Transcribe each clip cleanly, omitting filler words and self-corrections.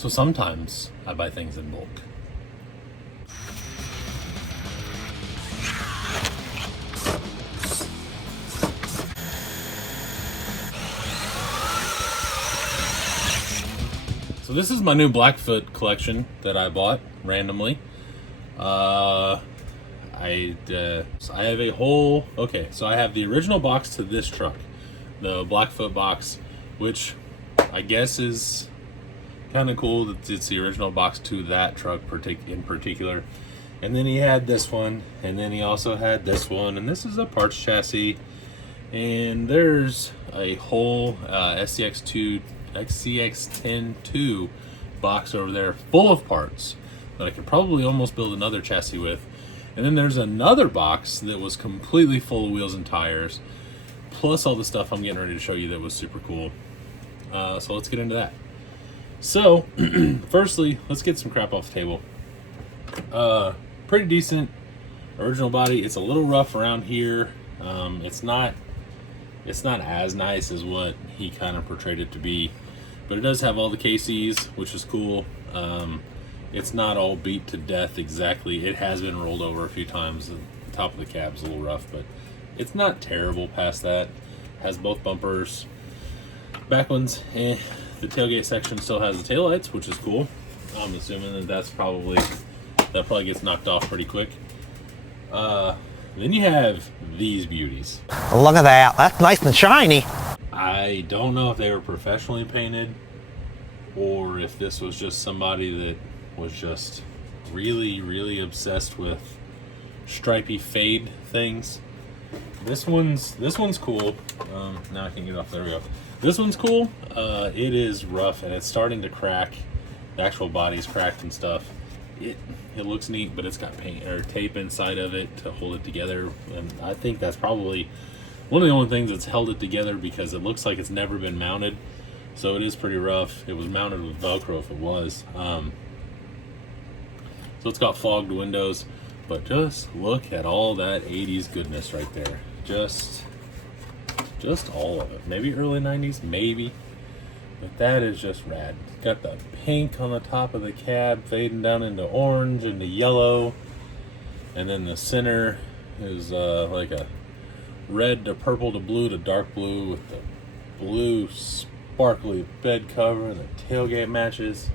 So sometimes I buy things in bulk. So this is my new Blackfoot collection that I bought randomly. I have a whole, so I have the original box to this truck, the Blackfoot box, which I guess is kind of cool that it's the original box to that truck in particular. And then he had this one, and then he also had this one, and this is a parts chassis. And there's a whole XCX-10-2 box over there full of parts that I could probably almost build another chassis with. And then there's another box that was completely full of wheels and tires, plus all the stuff I'm getting ready to show you that was super cool. So let's get into that. So, firstly, let's get some crap off the table. Pretty decent original body. It's a little rough around here. It's not as nice as what he kind of portrayed it to be, but it does have all the KCs, which is cool. It's not all beat to death exactly. It has been rolled over a few times. The top of the cab's a little rough, but it's not terrible past that. Has both bumpers. Back ones, The tailgate section still has the taillights, which is cool. I'm assuming that probably gets knocked off pretty quick. Then you have these beauties. Look at that. That's nice and shiny. I don't know if they were professionally painted or if this was just somebody that was just really, really obsessed with stripy fade things. This one's cool. Now I can get off. There we go. This one's cool. It is rough and it's starting to crack. The actual body's cracked and stuff. It looks neat, but it's got paint or tape inside of it to hold it together, and I think that's probably one of the only things that's held it together because it looks like it's never been mounted. So it is pretty rough. It was mounted with Velcro if it was. So it's got fogged windows, but just look at all that 80s goodness right there. Just all of it. Maybe early 90s, maybe. But that is just rad. Got the pink on the top of the cab fading down into orange and the yellow. And then the center is like a red to purple to blue to dark blue with the blue sparkly bed cover and the tailgate matches.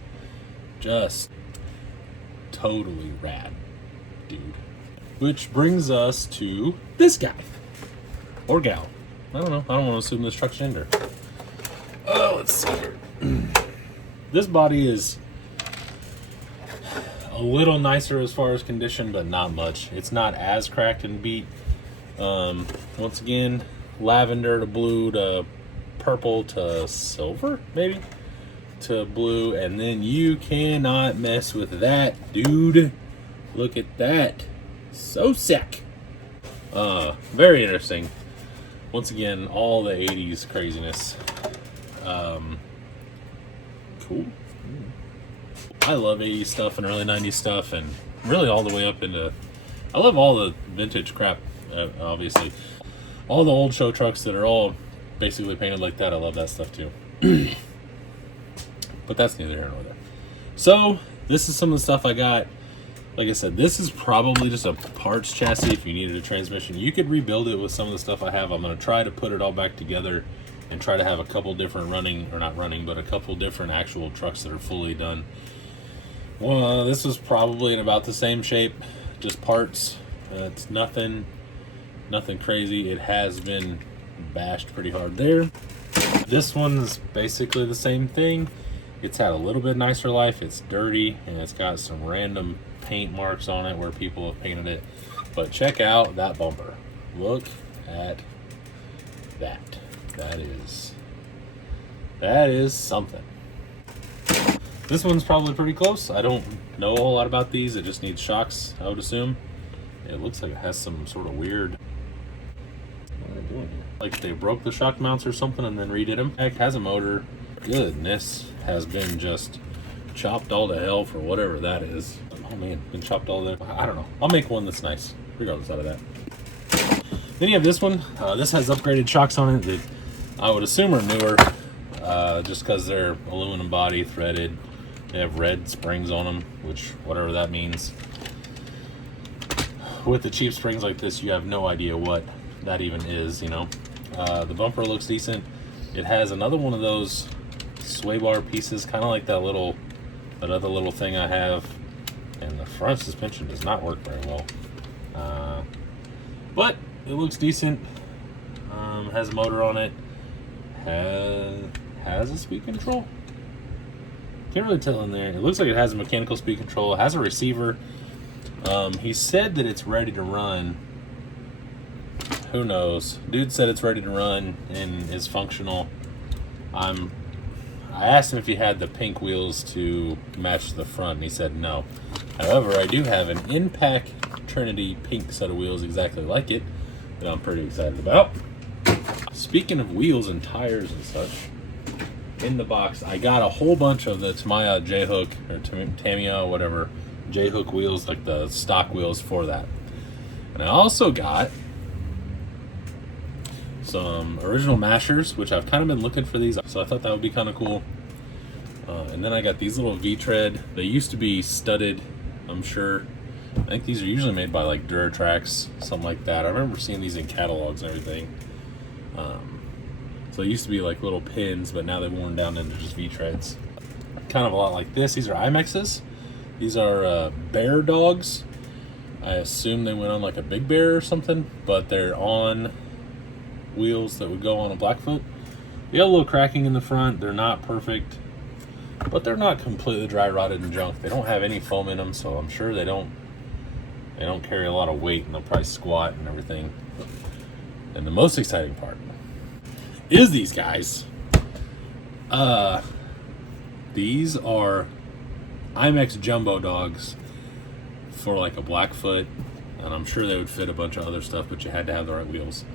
Just totally rad, dude. Which brings us to this guy. Or gal. I don't know. I don't want to assume this truck's gender. Oh, let's see here. This body is a little nicer as far as condition, but not much. It's not as cracked and beat. Once again, lavender to blue to purple to silver, maybe, to blue. And then you cannot mess with that, dude. Look at that. So sick. Very interesting. Once again, all the 80s craziness. Cool. I love 80s stuff and early 90s stuff, and really all the way up into... I love all the vintage crap, obviously. All the old show trucks that are all basically painted like that, I love that stuff too. But that's neither here nor there. So, this is some of the stuff I got. Like I said, this is probably just a parts chassis if you needed a transmission. You could rebuild it with some of the stuff I have. I'm going to try to put it all back together and try to have a couple different a couple different actual trucks that are fully done. Well, this was probably in about the same shape, just parts. It's nothing crazy. It has been bashed pretty hard there. This one's basically the same thing. It's had a little bit nicer life. It's dirty and it's got some random paint marks on it where people have painted it. But check out that bumper. Look at that. That is something. This one's probably pretty close. I don't know a whole lot about these. It just needs shocks, I would assume. It looks like it has some sort of weird... What are they doing here? Like they broke the shock mounts or something and then redid them. Heck, has a motor. Goodness, has been just chopped all to hell for whatever that is. Oh man, been chopped all the... I don't know. I'll make one that's nice, regardless out of that. Then you have this one. This has upgraded shocks on it that I would assume are newer, just because they're aluminum body, threaded, They have red springs on them, which, whatever that means. With the cheap springs like this, you have no idea what that even is, you know. The bumper looks decent. It has another one of those sway bar pieces, kind of like that other little thing I have. And the front suspension does not work very well. But it looks decent. Has a motor on it. Has a speed control. Can't really tell in there. It looks like it has a mechanical speed control. It has a receiver. He said that it's ready to run. Who knows? Dude said it's ready to run and is functional. I asked him if he had the pink wheels to match the front, and he said no. However, I do have an Impact Trinity pink set of wheels exactly like it that I'm pretty excited about. Speaking of wheels and tires and such, in the box I got a whole bunch of the Tamiya J-hook or Tamiya whatever J-hook wheels, like the stock wheels for that. And I also got some original mashers, which I've kind of been looking for these, so I thought that would be kind of cool. And then I got these little V-tread. They used to be studded, I'm sure. I think these are usually made by like Duratrax, something like that. I remember seeing these in catalogs and everything. So they used to be like little pins, but now they've worn down into just V-treads. Kind of a lot like this. These are Imexes. These are bear dogs. I assume they went on like a Big Bear or something, but they're on wheels that would go on a Blackfoot. They got a little cracking in the front. They're not perfect, but they're not completely dry rotted and junk. They don't have any foam in them, so I'm sure they don't carry a lot of weight, and they'll probably squat and everything. And the most exciting part is these guys. These are Imex jumbo dogs for like a Blackfoot, and I'm sure they would fit a bunch of other stuff, but you had to have the right wheels.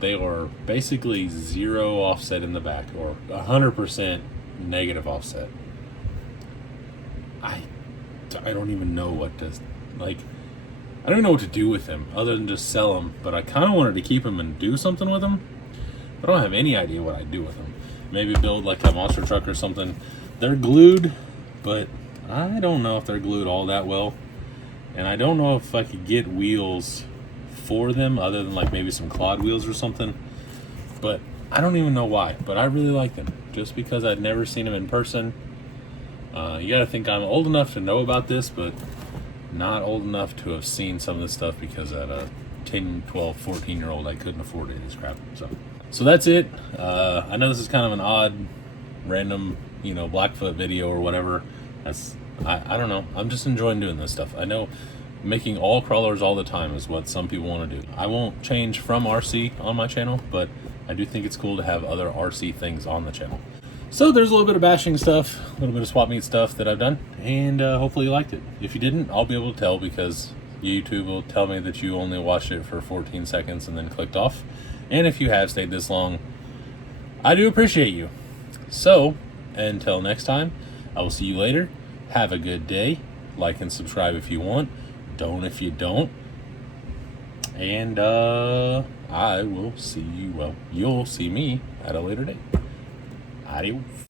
They are basically 0 offset in the back, or 100% negative offset. I don't even know what to, like, I don't know what to do with them other than just sell them, but I kind of wanted to keep them and do something with them. I don't have any idea what I'd do with them. Maybe build like a monster truck or something. They're glued, but I don't know if they're glued all that well. And I don't know if I could get wheels for them other than like maybe some Claude wheels or something. But I don't even know why. But I really like them just because I'd never seen them in person. You gotta think I'm old enough to know about this, but not old enough to have seen some of this stuff because at a 10, 12, 14-year-old I couldn't afford any of this crap. So that's it. I know this is kind of an odd, random, Blackfoot video or whatever. I don't know. I'm just enjoying doing this stuff. I know making all crawlers all the time is what some people want to do. I won't change from RC on my channel, but I do think it's cool to have other RC things on the channel. So there's a little bit of bashing stuff, a little bit of swap meet stuff that I've done, and hopefully you liked it. If you didn't, I'll be able to tell because YouTube will tell me that you only watched it for 14 seconds and then clicked off. And if you have stayed this long, I do appreciate you. So, until next time, I will see you later. Have a good day. Like and subscribe if you want. Don't if you don't. And I will see you, well, you'll see me at a later date. Adios.